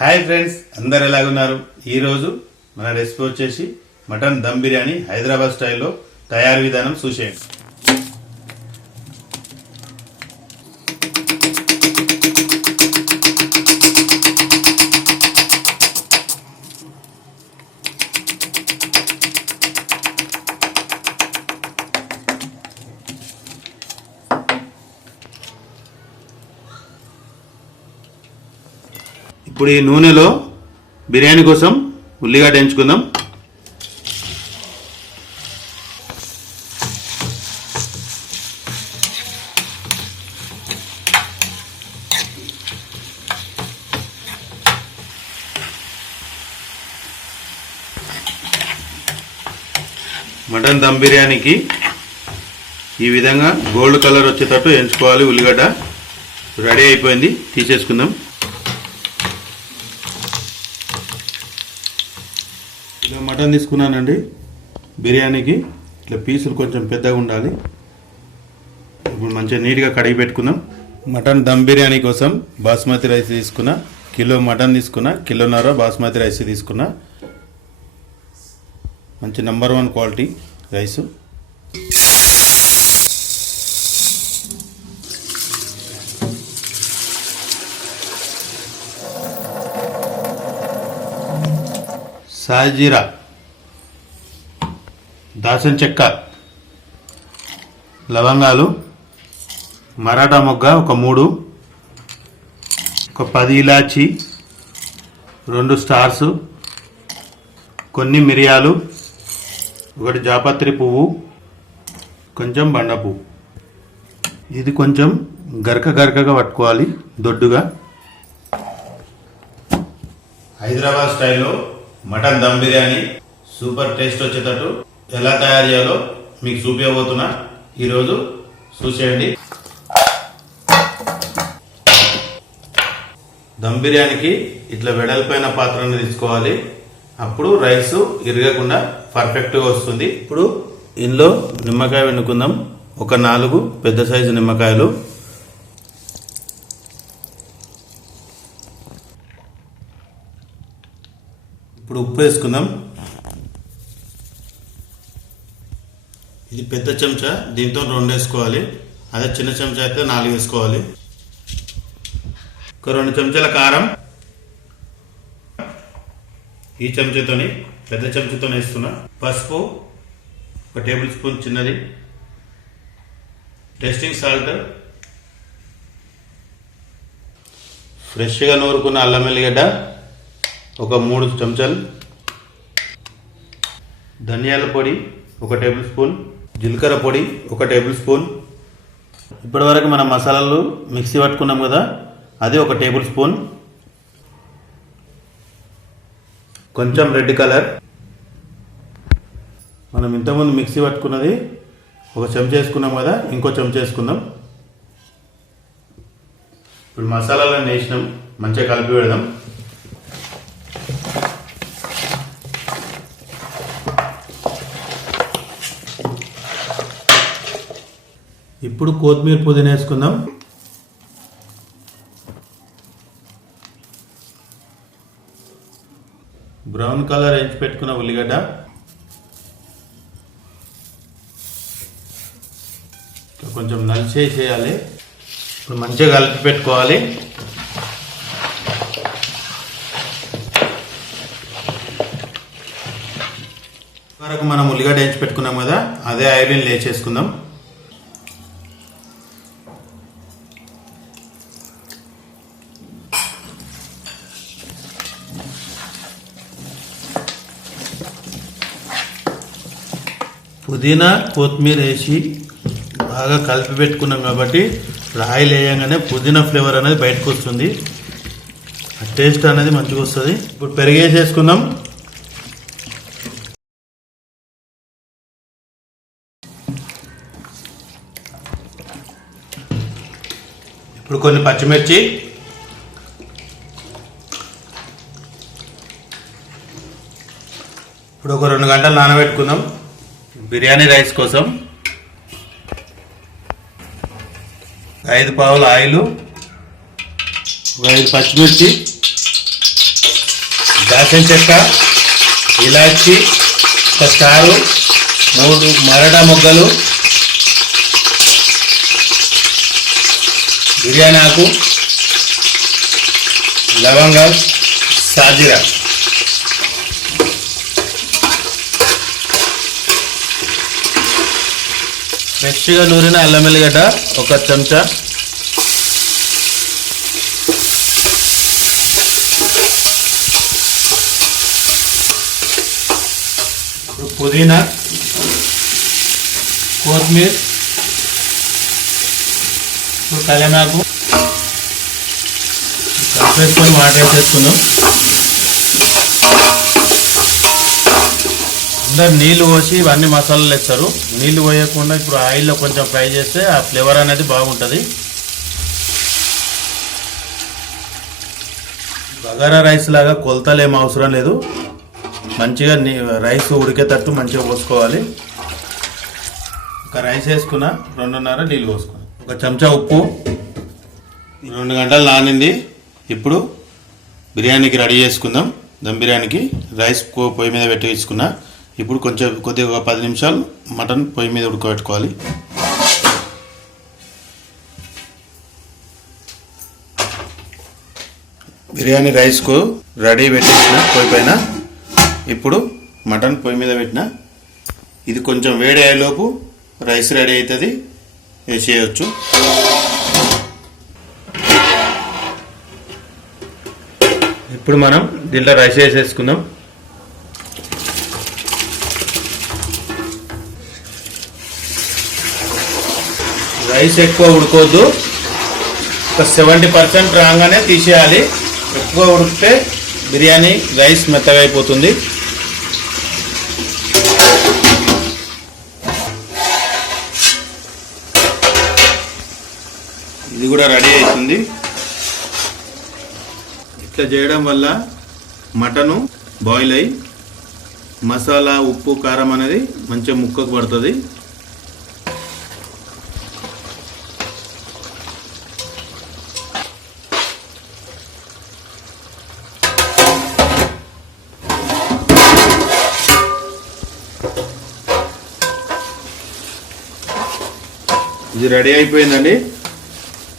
Hi friends, అందరు ఎలాగున్నారు? ఈరోజు మన రెసిపీ వచ్చేసి మటన్ దమ్ బిర్యానీ హైదరాబాద్ స్టైల్లో తయారు విధానం చూసేయండి. ఇప్పుడు ఈ నూనెలో బిర్యానీ కోసం ఉల్లిగడ్డ ఎంచుకుందాం. మటన్ దమ్ బిర్యానీకి ఈ విధంగా గోల్డ్ కలర్ వచ్చేటట్టు ఎంచుకోవాలి. ఉల్లిగడ్డ రెడీ అయిపోయింది, తీసేసుకుందాం. ఇలా మటన్ తీసుకున్నానండి. బిర్యానీకి ఇట్లా పీసులు కొంచెం పెద్దగా ఉండాలి. ఇప్పుడు మంచిగా నీట్గా కడిగి పెట్టుకుందాం. మటన్ దమ్ బిర్యానీ కోసం బాస్మతి రైస్ తీసుకున్నా, కిలో మటన్ తీసుకున్నా, కిలోన్నర బాస్మతి రైస్ తీసుకున్నా. మంచి నెంబర్ 1 క్వాలిటీ రైసు. సాజీరా, దాల్చిన చెక్క, లవంగాలు, మరాఠా మొగ్గ ఒక 3, ఒక 10 ఇలాచి, 2 స్టార్స్, కొన్ని మిరియాలు, 1 జాపత్రి పువ్వు, కొంచెం బండ పువ్వు. ఇది కొంచెం గరకగా పట్టుకోవాలి, దొడ్డుగా. హైదరాబాద్ స్టైల్లో mutton dum biryani super taste వచ్చేటట్టు ఎలా తయారు చేయాలో మీకు చూపించబోతున్నా. ఈరోజు చూసేయండి. దమ్ బిర్యానీకి ఇట్లా వెడల్పైన పాత్రను తీసుకోవాలి. అప్పుడు రైస్ ఇరగకుండా పర్ఫెక్ట్గా వస్తుంది. ఇప్పుడు ఇందులో నిమ్మకాయ వెనుకుందాం. ఒక 4 పెద్ద సైజు నిమ్మకాయలు. ఇప్పుడు ఉప్పు వేసుకుందాం. ఇది పెద్ద చెంచా, దీంతో 2 వేసుకోవాలి. అదే చిన్న చెంచా అయితే 4 వేసుకోవాలి. ఒక 2 చెంచాల కారం ఈ చెంచాతోని, పెద్ద చెంచాతో వేస్తున్నా. పసుపు 1 టేబుల్ స్పూన్ చిన్నది. టేస్టింగ్ సాల్ట్, ఫ్రెష్గా నూరుకున్న అల్లం వెల్లిగడ్డ ఒక 3 చెంచాలు, ధనియాల పొడి 1 టేబుల్ స్పూన్, జీలకర్ర పొడి 1 టేబుల్ స్పూన్. ఇప్పటివరకు మనం మసాలాలు మిక్సీ పట్టుకున్నాం కదా, అది 1 టేబుల్ స్పూన్. కొంచెం రెడ్ కలర్. మనం ఇంతకుముందు మిక్సీ పట్టుకున్నది 1 చెంచా వేసుకున్నాం కదా, ఇంకో చెంచా వేసుకుందాం. ఇప్పుడు మసాలాలను వేసినాం, మంచిగా కలిపి పెడదాం. ఇప్పుడు కొత్తిమీర, పుదీనా వేసుకుందాం. బ్రౌన్ కలర్ వేయించి పెట్టుకున్న ఉల్లిగడ్డ, కొంచెం నలిచేసేయాలి. ఇప్పుడు మంచిగా కలిపి పెట్టుకోవాలి. వరకు మనం ఉల్లిగడ్డ వేయించి పెట్టుకున్నాం కదా, అదే ఆయిల్ని లేచేసుకుందాం. పుదీనా, కొత్తిమీర వేసి బాగా కలిపి పెట్టుకున్నాం కాబట్టి ఆయిల్ వేయగానే పుదీనా ఫ్లేవర్ అనేది బయటకు వస్తుంది. టేస్ట్ అనేది మంచిగా వస్తుంది. ఇప్పుడు పెరుగు వేసేసుకుందాం. ఇప్పుడు కొన్ని పచ్చిమిర్చి, ఇప్పుడు ఒక 2 గంటలు నానబెట్టుకుందాం. బిర్యానీ రైస్ కోసం 5 పావుల ఆయిల్, 5 పచ్చిమిర్చి, దాల్చిన చెక్క, ఇలాచి, ఒక స్టారు, 3 మరాఠా మొగ్గలు, బిర్యానీ ఆకు, లవంగం, సాజీరా. ఫ్రెష్గా నూరిన అల్లం వెల్లిగడ్డ 1 చెంచా, పుదీనా, కొత్తిమీర, కళ్యాణాకు కలిపేసుకొని వాటర్ వేసేసుకున్నాం. అందరు నీళ్ళు పోసి ఇవన్నీ మసాలాలు వేస్తారు. నీళ్ళు పోయకుండా ఇప్పుడు ఆయిల్లో కొంచెం ఫ్రై చేస్తే ఆ ఫ్లేవర్ అనేది బాగుంటుంది. బగారా రైస్ లాగా కొలతలు ఏం అవసరం లేదు. మంచిగా రైస్ ఉడికేటట్టు మంచిగా పోసుకోవాలి. ఒక రైస్ వేసుకున్న 2.5 నీళ్ళు పోసుకున్నా. 1 చెంచా ఉప్పు. 2 గంటలు నానింది. ఇప్పుడు బిర్యానీకి రెడీ చేసుకుందాం. దమ్ బిర్యానీకి రైస్ పొయ్యి మీద పెట్టి తీసుకున్నా. ఇప్పుడు కొద్దిగా 10 నిమిషాలు మటన్ పొయ్యి మీద ఉడకబెట్టుకోవాలి. బిర్యానీ రైస్కు రెడీ పెట్టేసిన పొయ్యి పైన. ఇప్పుడు మటన్ పొయ్యి మీద పెట్టిన. ఇది కొంచెం వేడి అయ్యేలోపు రైస్ రెడీ అవుతుంది, వేసేయచ్చు. ఇప్పుడు మనం దీంట్లో రైస్ వేసేసుకుందాం. రైస్ ఎక్కువ ఉడకొద్దు, ఒక 70% రాగానే తీసేయాలి. ఎక్కువ ఉడికితే బిర్యానీ రైస్ మెత్తగా అయిపోతుంది. ఇది కూడా రెడీ అవుతుంది. ఇట్లా చేయడం వల్ల మటను బాయిల్ అయ్యి మసాలా, ఉప్పు, కారం అనేది మంచిగా ముక్కకు పడుతుంది. ఇది రెడీ అయిపోయిందండి.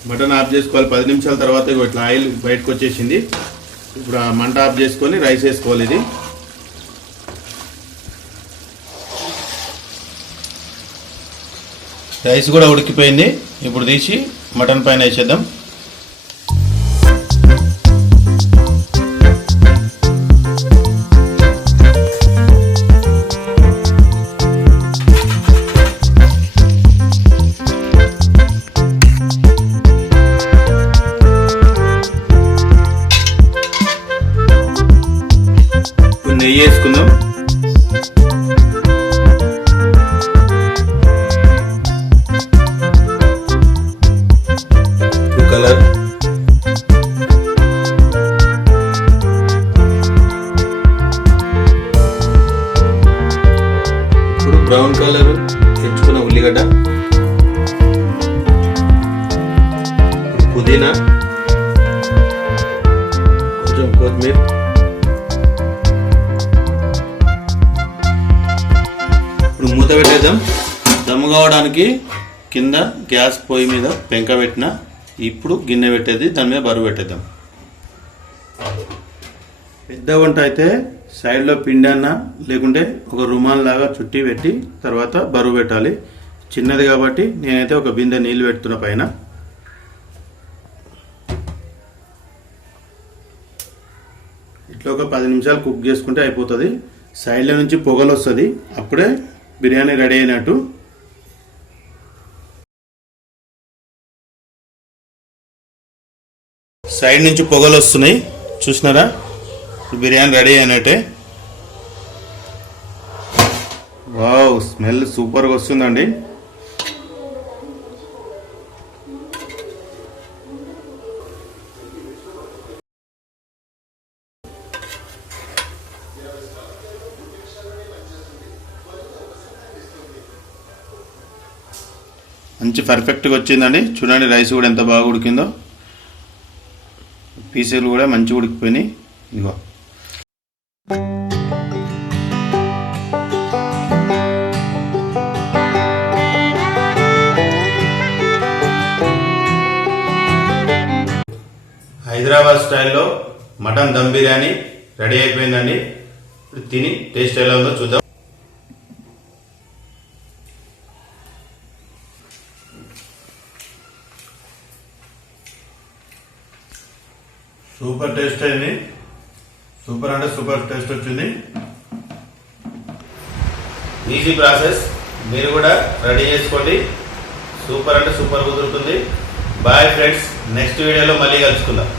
మటన్ ఆఫ్ చేసుకోవాలి. 10 నిమిషాల తర్వాత ఇట్లా ఆయిల్ బయటకు వచ్చేసింది. ఇప్పుడు ఆ మంట ఆఫ్ చేసుకొని రైస్ వేసుకోవాలి. ఇది రైస్ కూడా ఉడికిపోయింది. ఇప్పుడు తీసి మటన్ పైన వేసేద్దాం. నెయ్యి వేసుకుందాం. కలర్, ఇప్పుడు బ్రౌన్ కలర్ తెచ్చుకున్న ఉల్లిగడ్డ, పుదీనా, కొంచెం కొత్తిమీర, ఇప్పుడు మూత పెట్టేద్దాం. దమ్ము కావడానికి కింద గ్యాస్ పొయ్యి మీద పెంక పెట్టిన. ఇప్పుడు గిన్నె పెట్టేది, దాని మీద బరువు పెట్టేద్దాం. పెద్ద వంట అయితే సైడ్లో పిండి అన్న లేకుంటే ఒక రుమాల్ లాగా చుట్టి పెట్టి తర్వాత బరువు పెట్టాలి. చిన్నది కాబట్టి నేనైతే ఒక బిందె నీళ్ళు పెడుతున్నా పైన. ఇట్లా ఒక 10 నిమిషాలు కుక్ చేసుకుంటే అయిపోతుంది. సైడ్ల నుంచి పొగలు వస్తుంది, అప్పుడే బిర్యానీ రెడీ అయినట్టు. సైడ్ నుంచి పొగలు వస్తున్నాయి, చూసినారా? బిర్యానీ రెడీ అయినట్టే. వావ్, స్మెల్ సూపర్గా వస్తుందండి. మంచి పర్ఫెక్ట్గా వచ్చిందండి. చూడండి రైస్ కూడా ఎంత బాగా ఉడికిందో. పీసులు కూడా మంచిగా ఉడికిపోయినాయి. ఇదిగో హైదరాబాద్ స్టైల్లో మటన్ దమ్ బిర్యానీ రెడీ అయిపోయిందండి. ఇప్పుడు తిని టేస్ట్ ఎలా ఉందో చూద్దాం. సూపర్ టేస్ట్ అయింది. సూపర్ అంటే సూపర్ టేస్ట్ వచ్చింది. ఈజీ ప్రాసెస్, మీరు కూడా రెడీ చేసుకోండి. సూపర్ అంటే సూపర్ కుదురుతుంది. బాయ్ ఫ్రెండ్స్, నెక్స్ట్ వీడియోలో మళ్ళీ కలుసుకుందాం.